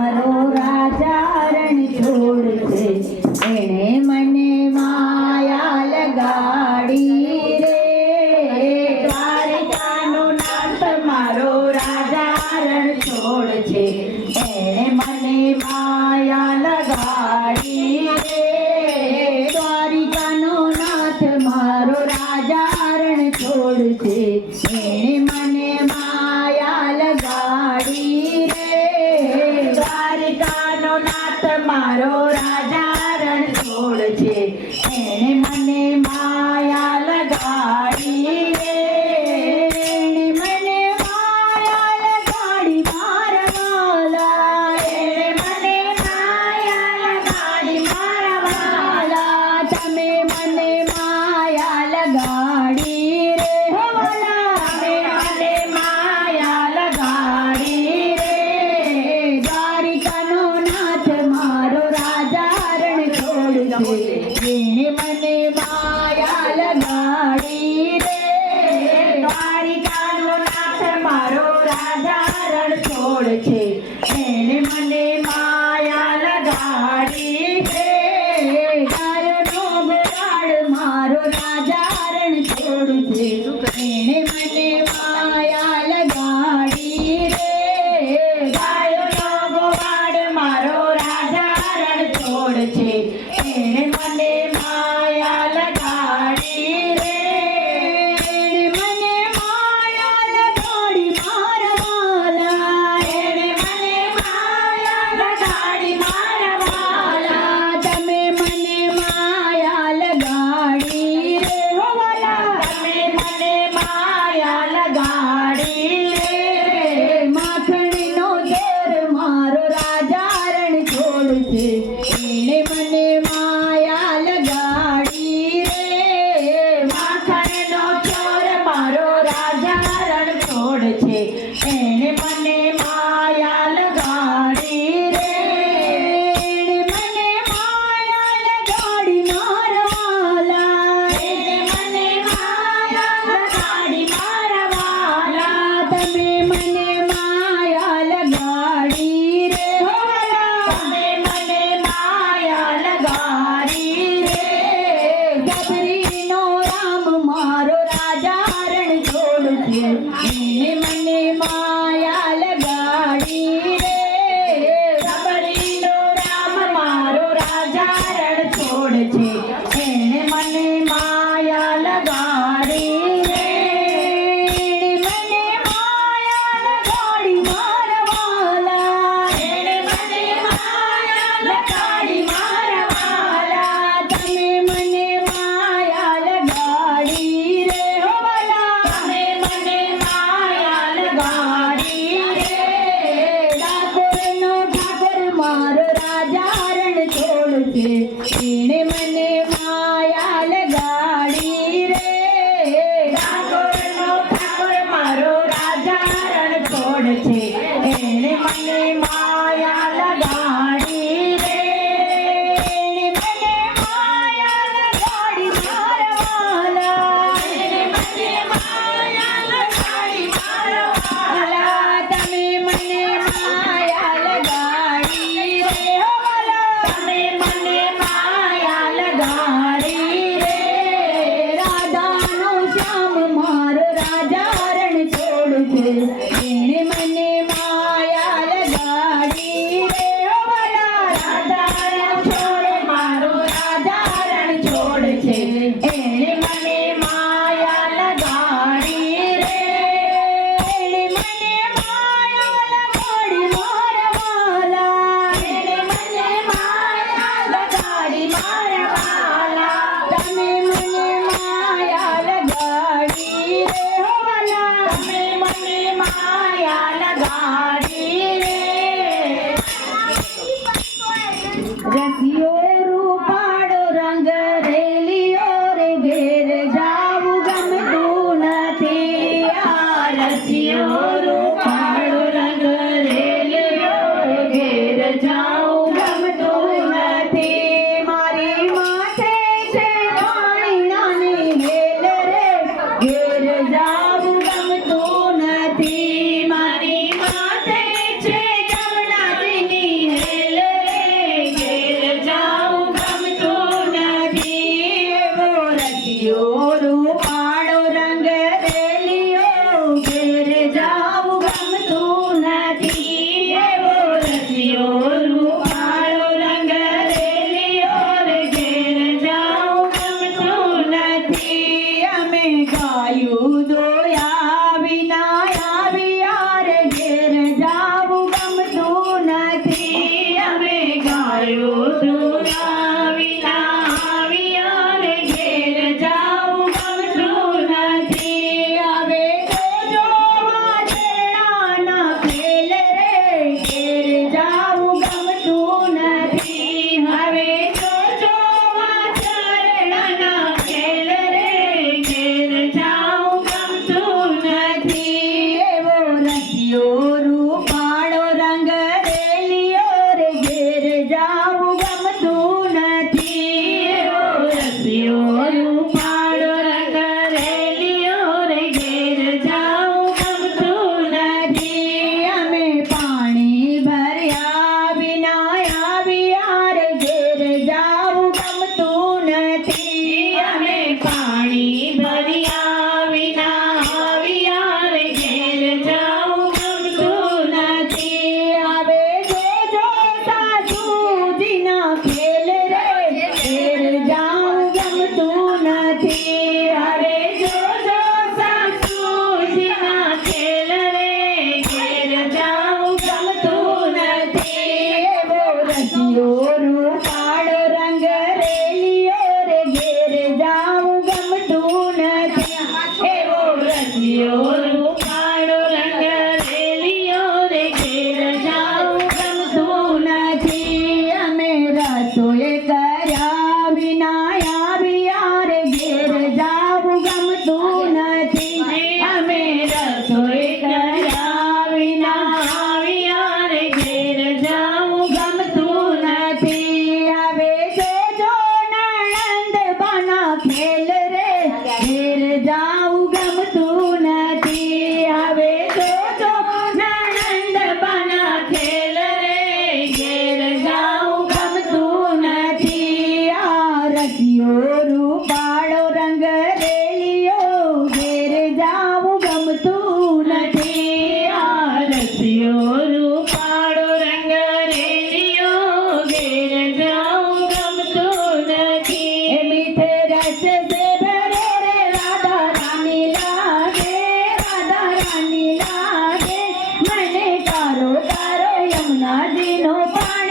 મારો રાજા રણ છોડશે, એણે મને માયા લગાડી રે. દ્વારિકાનો નાથ મારો રાજા રણ છોડશે, એણે મને માયા લગાડી રે. દ્વારિકાનો નાથ મારો રાજા રણ છોડશે, એણે મને માયા લગાડી રે. દ્વારિકાનો નાથ મારો રાજા રણ છોડશે, એણે મને માયા લગાડી રે. એણે મને માયા લગાડી મારા વાલા, એણે મને માયા લગાડી મારા વાલા. તમે મને માયા લગાડી રે હો વાલા, તમે મને માયા લગાડી રે. દ્વારિકાનો નાથ મારો રાજા રણ છોડશે, એણે મને માયા લગાડી રે. દ્વારિકાનો નાથ મારો રાજા રણ છોડશે, એણે મને માયા લગાડી રે. ગાયનો ગોવાળ મારો રાજા રણ છોડશે, એણે મને માયા લગાડી રે. ગાયનો ગોવાળ મારો રાજા રણ છોડશે, એણે મને માયા લગાડી રે. એણે મને માયા લગાડી મારા વાલા, એણે મને માયા લગાડી મારા વાલા. તમે મને માયા લગાડી રે હો વાલા, તમે મને માયા લગાડી રે. માખણનો ઘેર મારો રાજા રણ છોડશે, એણે મને માયા લગાડી રે. માખણનો ચોર મારો રાજા રણ છોડશે, એણે મને માયા લગાડી રે. એણે મને માયા લગાડી મારા વાલા, એણે મને માયા લગાડી મારા વાલા. તમે મને માયા લગાડી રે હો વાલા, તમે મને માયા લગાડી રે. ગભરીનો રામ મારો રાજા રણ છોડશે, એણે મને માયા લગાડી રે. ગભરીનો રામ મારો રાજા રણ છોડશે, એણે મને માયા લગાડી રે. એણે મને માયા લગાડી મારા વાલા, એણે મને માયા લગાડી મારા વાલા. તમે મને માયા લગાડી રે હો વાલા, તમે મને માયા લગાડી રે. ઠાકોરનો ઠાકોર મારો રાજા રણ છોડશે, એણે મને માયા લગાડી રે. ઠાકોરનો ઠાકોર મારો રાજા રણ છોડશે, એણે મને માયા લગાડી રે. એણે મને માયા લગાડી મારા વાલા, એણે મને માયા લગાડી મારા વાલા. તમે મને માયા લગાડી રે હો વાલા, તમે મને માયા લગાડી રે. રાધાનો શ્યામ મારો રાજા રણ છોડશે, એણે મને માયા લગાડી રે હો વાલા. રાધાનો છોડ મારો રાજા રણ છોડશે, એણે મને માયા લગાડી રે. એણે મને માયા લગાડી મારા વાલા, એણે મને માયા લગાડી મારા વાલા. તમે મને માયા લગાડી રે હો વાલા, તમે મને માયા લગાડી રે. રસિયો રૂપાળો રંગ રેલિયો રે, ઘેર જાવું ગમતું નથી. આ રસિયો રૂપાળો રંગ રેલિયો, ઘેર જાવું ગમતું નથી. મારી માથે છે વાણી નાની વેલ રે, ઘેર જાવું ગમતું નથી. મારી માથે છે જમનાજીની નદીનો પાણી